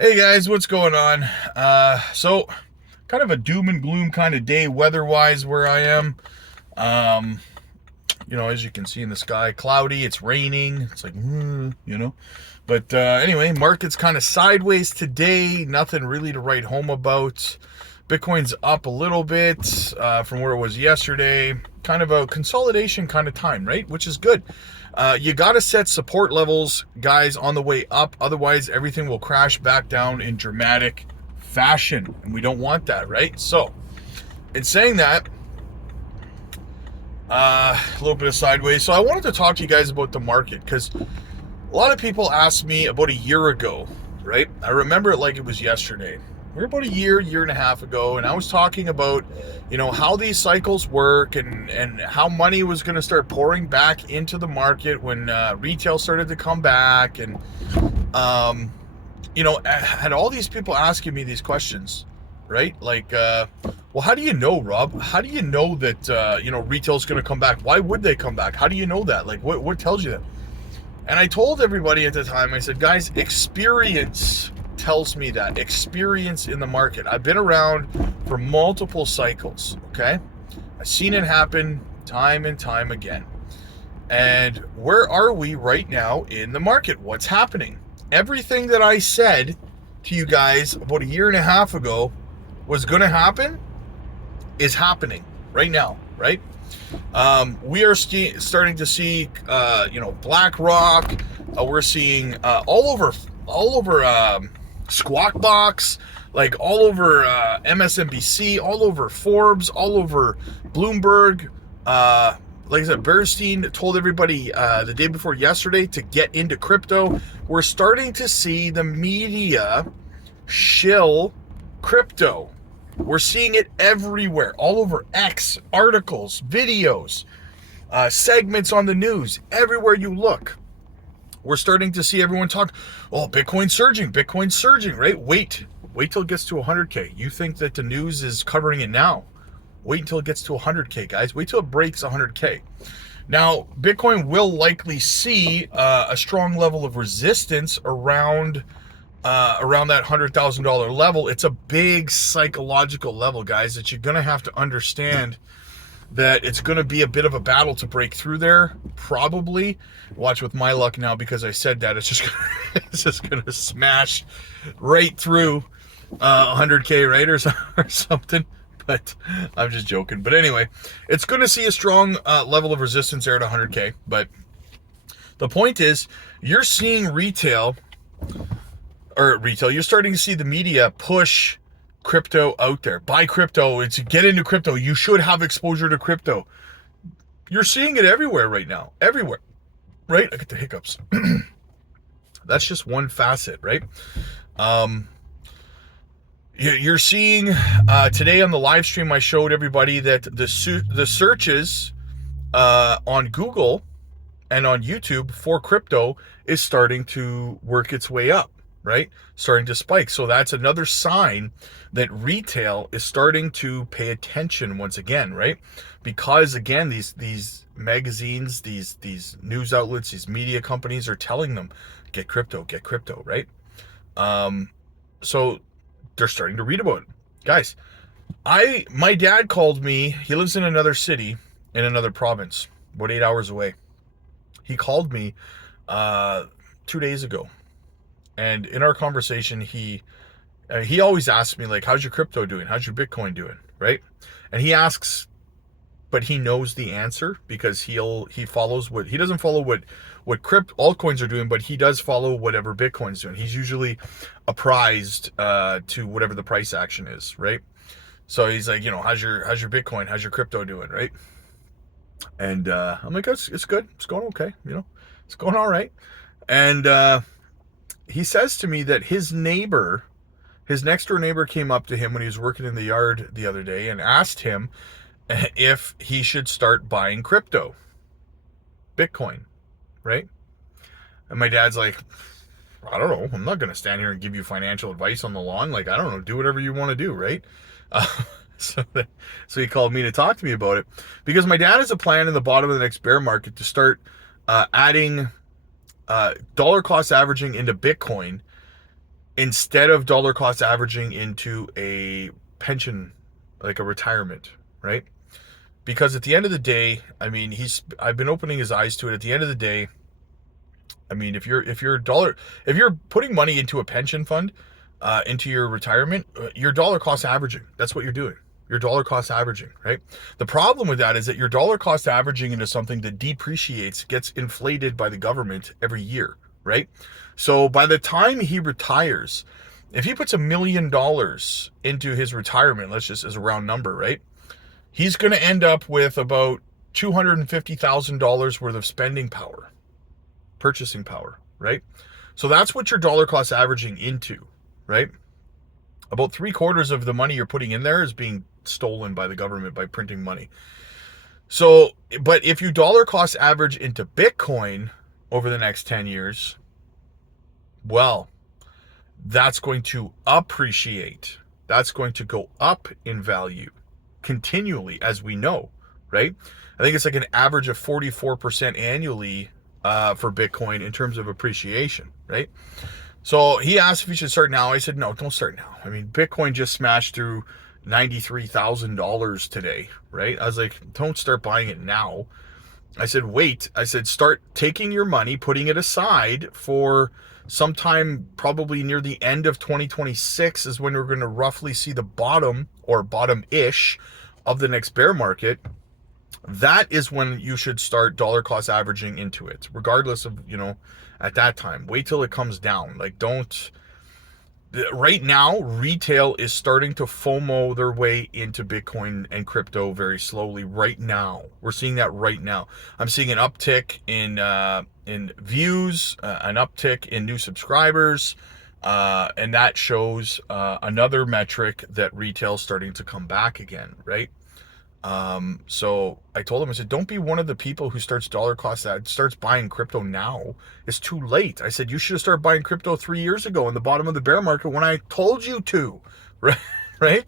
Hey guys, what's going on? So kind of a doom and gloom kind of day weather-wise where I am. Um, as you can see in the sky, cloudy, it's raining. It's like, But anyway, market's kind of sideways today. Nothing really to write home about. Bitcoin's up a little bit from where it was yesterday. Kind of a consolidation kind of time, right? Which is good. You got to set support levels, guys, on the way up. Otherwise, everything will crash back down in dramatic fashion. And we don't want that, right? So, in saying that, a little bit of sideways. So I wanted to talk to you guys about the market because a lot of people asked me about a year ago, right? I remember it like it was yesterday. We're about a year and a half ago, and I was talking about, how these cycles work and how money was going to start pouring back into the market when retail started to come back. And, I had all these people asking me these questions, right? Like, well, how do you know, Rob? How do you know that, retail is going to come back? Why would they come back? How do you know that? Like, what tells you that? And I told everybody at the time, I said, guys, experience tells me that. Experience in the market. I've been around for multiple cycles, okay? I've seen it happen time and time again. And where are we right now in the market? What's happening? Everything that I said to you guys about a year and a half ago was going to happen is happening right now, right? We are starting to see, BlackRock. We're seeing all over Squawk Box, like all over MSNBC, all over Forbes, all over Bloomberg. Like I said, Bernstein told everybody the day before yesterday to get into crypto. We're starting to see the media shill crypto. We're seeing it everywhere, all over X, articles, videos, segments on the news, everywhere you look. We're starting to see everyone talk, oh, Bitcoin's surging, right? Wait till it gets to 100K. You think that the news is covering it now. Wait until it gets to 100K, guys. Wait till it breaks 100K. Now, Bitcoin will likely see a strong level of resistance around that $100,000 level. It's a big psychological level, guys, that you're going to have to understand that it's going to be a bit of a battle to break through there, probably. Watch with my luck now, because I said that. It's just going to smash right through 100K, right, or something. But I'm just joking. But anyway, it's going to see a strong level of resistance there at 100K. But the point is, you're seeing retail, you're starting to see the media push crypto out there. Buy crypto. It's get into crypto. You should have exposure to crypto. You're seeing it everywhere right now. Everywhere. Right? I get the hiccups. That's just one facet, right? You're seeing today on the live stream, I showed everybody that the searches on Google and on YouTube for crypto is starting to work its way up, right? Starting to spike. So that's another sign that retail is starting to pay attention once again, right? Because again, these magazines, these news outlets, these media companies are telling them, get crypto, right? So they're starting to read about it. Guys, my dad called me. He lives in another city, in another province, about 8 hours away. He called me 2 days ago. And in our conversation, he always asks me, like, how's your crypto doing? How's your Bitcoin doing? Right? And he asks, but he knows the answer, because he follows he doesn't follow what crypto altcoins are doing, but he does follow whatever Bitcoin's doing. He's usually apprised to whatever the price action is, right? So he's like, how's your Bitcoin? How's your crypto doing, right? And I'm like, it's good. It's going okay. It's going all right. And he says to me that his next door neighbor came up to him when he was working in the yard the other day and asked him if he should start buying crypto, Bitcoin, right? And my dad's like, I don't know. I'm not going to stand here and give you financial advice on the lawn. Like, I don't know. Do whatever you want to do, right? So he called me to talk to me about it, because my dad has a plan in the bottom of the next bear market to start adding dollar cost averaging into Bitcoin instead of dollar cost averaging into a pension, like a retirement, right? Because at the end of the day, I mean, I've been opening his eyes to it. At the end of the day, I mean, if you're putting money into a pension fund, into your retirement, you're dollar cost averaging. That's what you're doing. You're dollar cost averaging, right? The problem with that is that you're dollar cost averaging into something that depreciates, gets inflated by the government every year, right? So by the time he retires, if he puts $1 million into his retirement, let's just as a round number, right? He's going to end up with about $250,000 worth of spending power, purchasing power, right? So that's what you're dollar cost averaging into, right? About 3/4 of the money you're putting in there is being stolen by the government by printing money. So, but if you dollar cost average into Bitcoin over the next 10 years, well, that's going to appreciate. That's going to go up in value continually, as we know, right? I think it's like an average of 44% annually for Bitcoin in terms of appreciation, right? So he asked if he should start now. I said, no, don't start now. I mean, Bitcoin just smashed through $93,000 today, right? I was like, don't start buying it now. I said, wait. I said, start taking your money, putting it aside for sometime probably near the end of 2026 is when we're going to roughly see the bottom or bottom-ish of the next bear market. That is when you should start dollar cost averaging into it, regardless of, at that time. Wait till it comes down. Like, don't. Right now, retail is starting to FOMO their way into Bitcoin and crypto very slowly. Right now, we're seeing that right now. I'm seeing an uptick in views, an uptick in new subscribers, and that shows another metric that retail's starting to come back again, right? So I told him, I said, don't be one of the people who starts buying crypto now. It's too late. I said, you should have started buying crypto 3 years ago in the bottom of the bear market when I told you to, right? Right?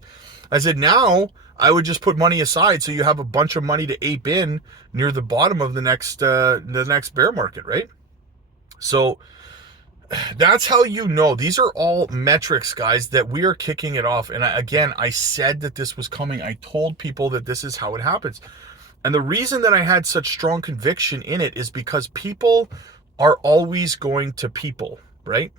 I said, now I would just put money aside so you have a bunch of money to ape in near the bottom of the next bear market, right? So that's how you know. These are all metrics, guys, that we are kicking it off. And I said that this was coming. I told people that this is how it happens. And the reason that I had such strong conviction in it is because people are always going to people, right?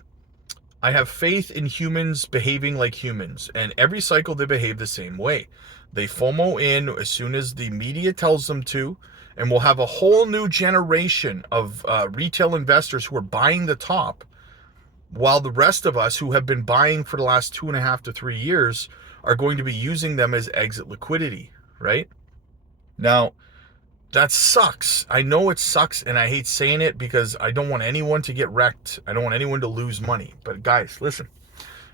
I have faith in humans behaving like humans. And every cycle they behave the same way. They FOMO in as soon as the media tells them to. And we'll have a whole new generation of retail investors who are buying the top, while the rest of us who have been buying for the last 2.5 to 3 years are going to be using them as exit liquidity, right? Now, that sucks. I know it sucks, and I hate saying it because I don't want anyone to get wrecked. I don't want anyone to lose money. But guys, listen,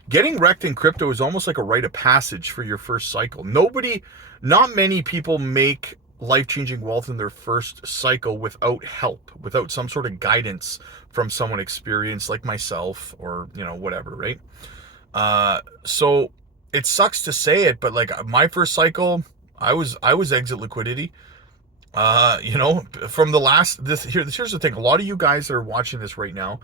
getting wrecked in crypto is almost like a rite of passage for your first cycle. Not many people make life-changing wealth in their first cycle without help, without some sort of guidance from someone experienced like myself or, whatever, right? So it sucks to say it, but like my first cycle, I was exit liquidity. From here's the thing. A lot of you guys that are watching this right now,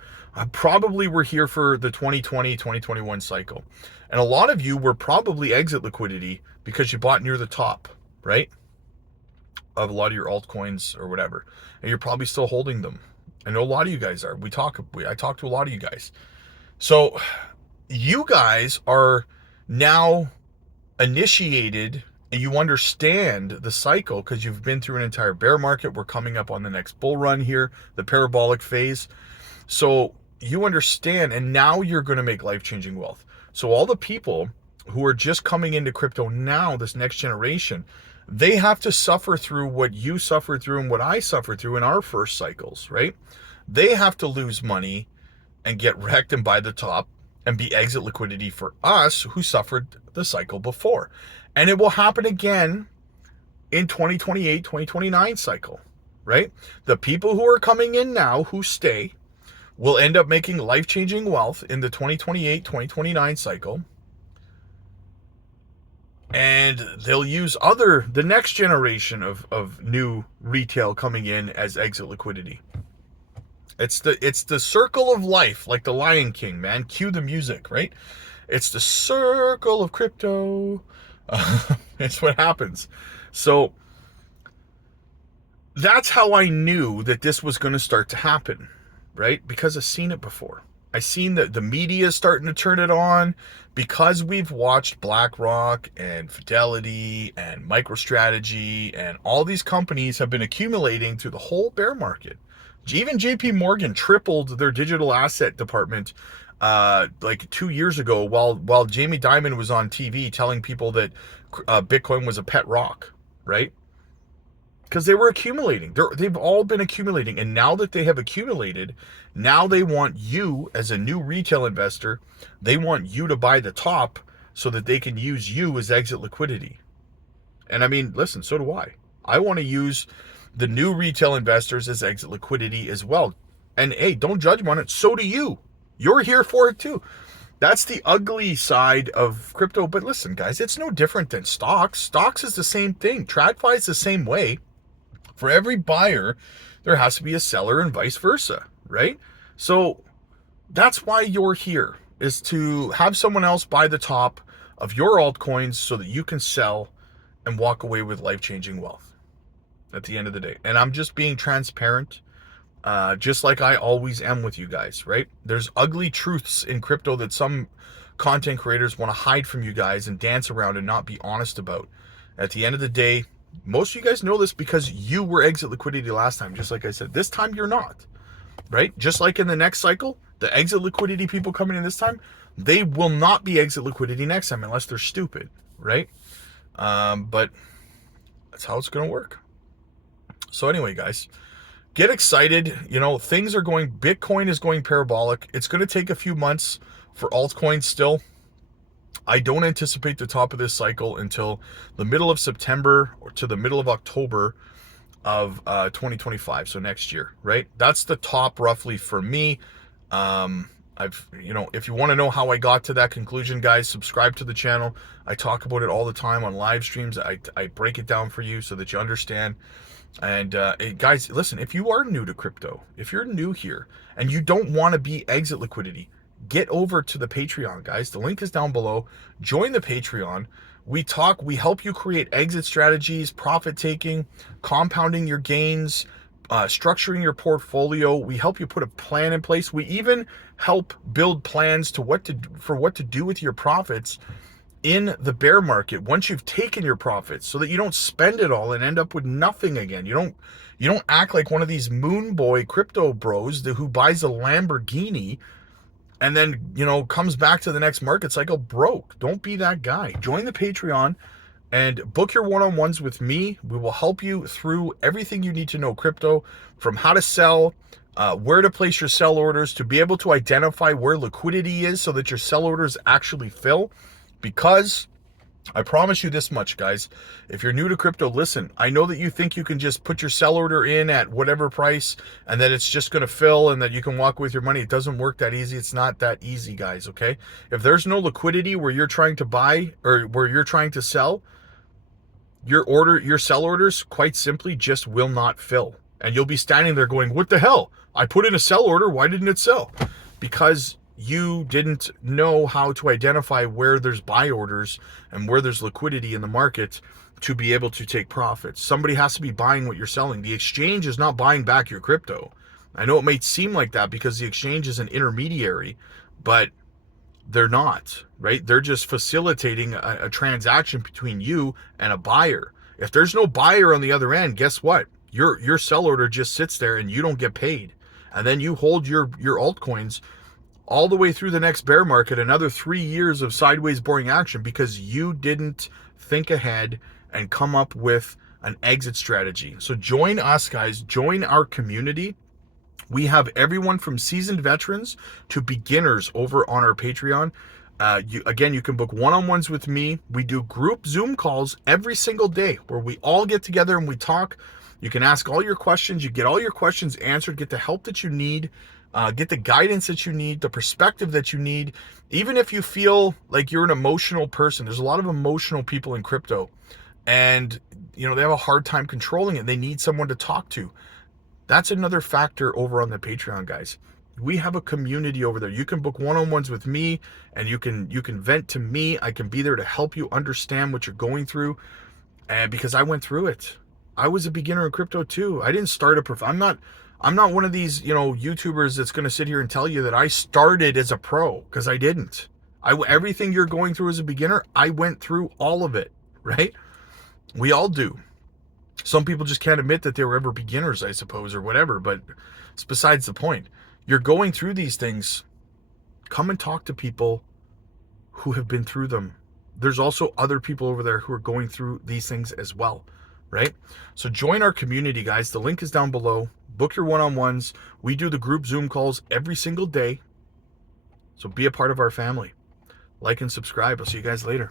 probably were here for the 2020, 2021 cycle. And a lot of you were probably exit liquidity because you bought near the top, right? Of a lot of your altcoins or whatever. And you're probably still holding them. I know a lot of you guys are. I talk to a lot of you guys. So you guys are now initiated and you understand the cycle because you've been through an entire bear market. We're coming up on the next bull run here, the parabolic phase. So you understand, and now you're going to make life-changing wealth. So all the people who are just coming into crypto now, this next generation, they have to suffer through what you suffered through and what I suffered through in our first cycles, right? They have to lose money and get wrecked and buy the top and be exit liquidity for us who suffered the cycle before. And it will happen again in 2028, 2029 cycle, right? The people who are coming in now who stay will end up making life-changing wealth in the 2028, 2029 cycle. And they'll use the next generation of new retail coming in as exit liquidity. It's the circle of life, like the Lion King, man. Cue the music, right? It's the circle of crypto. It's what happens. So that's how I knew that this was going to start to happen, right? Because I've seen it before. I've seen that the media is starting to turn it on because we've watched BlackRock and Fidelity and MicroStrategy and all these companies have been accumulating through the whole bear market. Even JP Morgan tripled their digital asset department like 2 years ago while Jamie Dimon was on TV telling people that Bitcoin was a pet rock, right? Because they were accumulating. They've all been accumulating. And now that they have accumulated, now they want you as a new retail investor, they want you to buy the top so that they can use you as exit liquidity. And I mean, listen, so do I. I want to use the new retail investors as exit liquidity as well. And hey, don't judge me on it. So do you. You're here for it too. That's the ugly side of crypto. But listen, guys, it's no different than stocks. Stocks is the same thing. TradFi is the same way. For every buyer, there has to be a seller and vice versa, right? So that's why you're here, is to have someone else buy the top of your altcoins so that you can sell and walk away with life-changing wealth at the end of the day. And I'm just being transparent, just like I always am with you guys, right? There's ugly truths in crypto that some content creators want to hide from you guys and dance around and not be honest about. At the end of the day, most of you guys know this because you were exit liquidity last time, just like I said. This time you're not, right? Just like in the next cycle, the exit liquidity people coming in this time, they will not be exit liquidity next time unless they're stupid, right? But that's how it's going to work. So anyway, guys, get excited. You know, things are going, Bitcoin is going parabolic. It's going to take a few months for altcoins still. I don't anticipate the top of this cycle until the middle of September or to the middle of October of 2025. So next year, right? That's the top roughly for me. If you want to know how I got to that conclusion, guys, subscribe to the channel. I talk about it all the time on live streams. I break it down for you so that you understand. And guys, listen, if you are new to crypto, if you're new here and you don't want to be exit liquidity, get over to the Patreon, guys. The link is down below. Join the Patreon. We help you create exit strategies, profit taking, compounding your gains, structuring your portfolio. We help you put a plan in place. We even help build plans for what to do with your profits in the bear market once you've taken your profits, so that you don't spend it all and end up with nothing again. You don't act like one of these moon boy crypto bros who buys a Lamborghini and then, comes back to the next market cycle broke. Don't be that guy. Join the Patreon and book your one-on-ones with me. We will help you through everything you need to know crypto, from how to sell, where to place your sell orders, to be able to identify where liquidity is so that your sell orders actually fill. Because I promise you this much, guys, if you're new to crypto, listen, I know that you think you can just put your sell order in at whatever price and that it's just going to fill and that you can walk with your money. It doesn't work that easy. It's not that easy, guys, okay? If there's no liquidity where you're trying to buy or where you're trying to sell, your sell orders quite simply just will not fill. And you'll be standing there going, what the hell? I put in a sell order. Why didn't it sell? Because you didn't know how to identify where there's buy orders and where there's liquidity in the market to be able to take profits. Somebody has to be buying what you're selling. The exchange is not buying back your crypto. I know it may seem like that because the exchange is an intermediary, but they're not, right? They're just facilitating a transaction between you and a buyer. If there's no buyer on the other end, guess what? Your sell order just sits there and you don't get paid. And then you hold your altcoins all the way through the next bear market, another 3 years of sideways boring action because you didn't think ahead and come up with an exit strategy. So join us, guys. Join our community. We have everyone from seasoned veterans to beginners over on our Patreon. You can book one-on-ones with me. We do group Zoom calls every single day where we all get together and we talk. You can ask all your questions. You get all your questions answered, get the help that you need, get the guidance that you need, the perspective that you need. Even if you feel like you're an emotional person, there's a lot of emotional people in crypto and they have a hard time controlling it. They need someone to talk to. That's another factor over on the Patreon, guys. We have a community over there. You can book one-on-ones with me, and you can vent to me. I can be there to help you understand what you're going through, and because I went through it. I was a beginner in crypto too. I didn't start I'm not one of these, YouTubers that's going to sit here and tell you that I started as a pro, because I didn't. Everything you're going through as a beginner, I went through all of it, right? We all do. Some people just can't admit that they were ever beginners, I suppose, or whatever, but it's besides the point. You're going through these things. Come and talk to people who have been through them. There's also other people over there who are going through these things as well, right? So join our community, guys. The link is down below. Book your one-on-ones. We do the group Zoom calls every single day. So be a part of our family. Like and subscribe. I'll see you guys later.